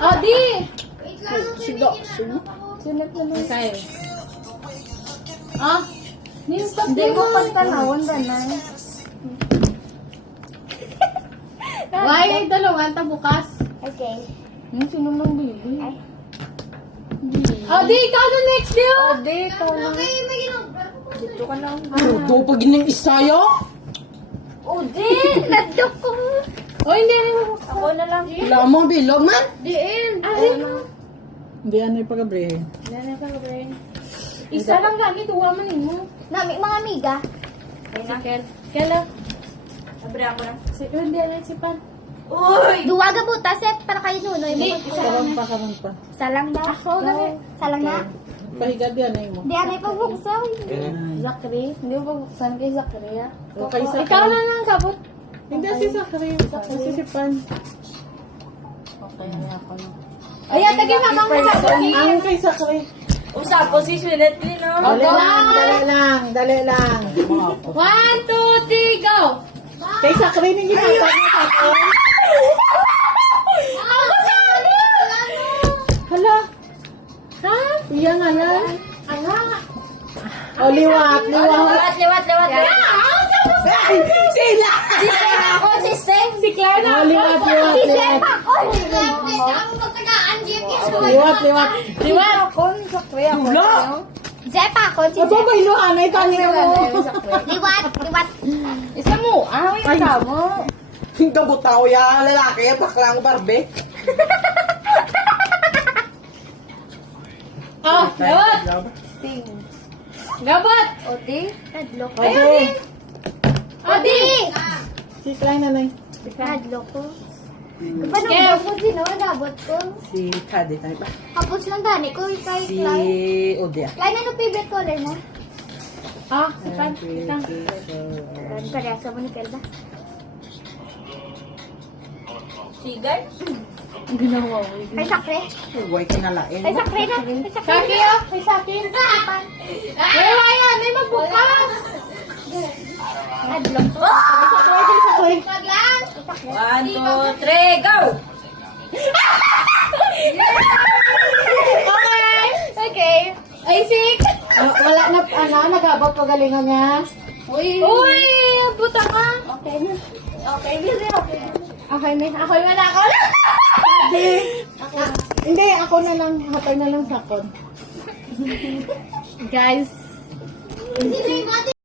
Oh, di! Sigo. Sunod na lang. Okay. Ah? Hindi mo pagtanawon ba na? Why? Dalawa, ta bukas. Okay. Sino mang baby? Ay. Oh, di! Ikaw na next, di! O, di, ikaw lang. Dito ka lang. Ito pag ginang isayo. O, di! Nadok ko. Oh, hindi. Ako na lang. Wala mo bilog man. Diin. Hindi ano yung pagkabre. Isa lang lagi, tuwa man mo. Nami, mga amiga. Si Kel. Kela. Abre ako na. Hindi, si Pan. Uy! Duwaga buta, set, para kayo nunoy mo. Karon pa. Salang ba? Ako, dali. Salang na? Pahigad yan ay mo. Di, ano yung pagbuksan? Zachary. Hindi mo pag-buksan kay Zachary, ah. Okay, Zachary. Ikaw na lang, kabot. Hindi si Zachary. Kasi si Pan. Okay, ako na. Ayan, tagi mamang Zachary. Ang kay Zachary. Usap, positionately, no? Dali lang. 1, 2, 3, go! Kay Zachary nang ginagawa niya sa akin. Ako sa ano? Hala, Ha? iya nga yan. Ano? O, liwat. Liwat. Ay, sila! Si Sem ako, si Sem. Si Claire na O, liwat. Si Sem ako. Liwat. Liwat. Ako, sakwe ako. Wala. Zep ako, si Aba, Zep. may luhanay. Tangin mo. Liwat. Isa mo. Awit ka mo. Yung kabutaw ya, lalaki. Paklang barbe. Oh, gabot. Gabot. O, di. Nadlok. Okay. Adi. Si Klein nanay. Nadlok ko. Paano ko sino? Nabot ko. Si Kade tayo ba? Kapos lang gani ko. Kay Si Klein. Odia. Klein, ano favorite color mo? Ah, si Pan. Isang. Parehasa mo ni Kelda. Sigal? Ginawa mo. Ay, sakre. Huwag kinalain. Ay, sakre na. Ay, sakre Saki na. ah. May saki. Wala yan. May magbukas. Nadlok ko. Sakray. 1, 2, 3, go! Okay. Ay, sik. Wala na, nagabot pagalingan niya. Uy, buta ka. Okay na. Okay, busy. Okay. Okay na. Ako na. Hindi, ako na lang. Hatay na lang sakon. Guys. Hindi na yung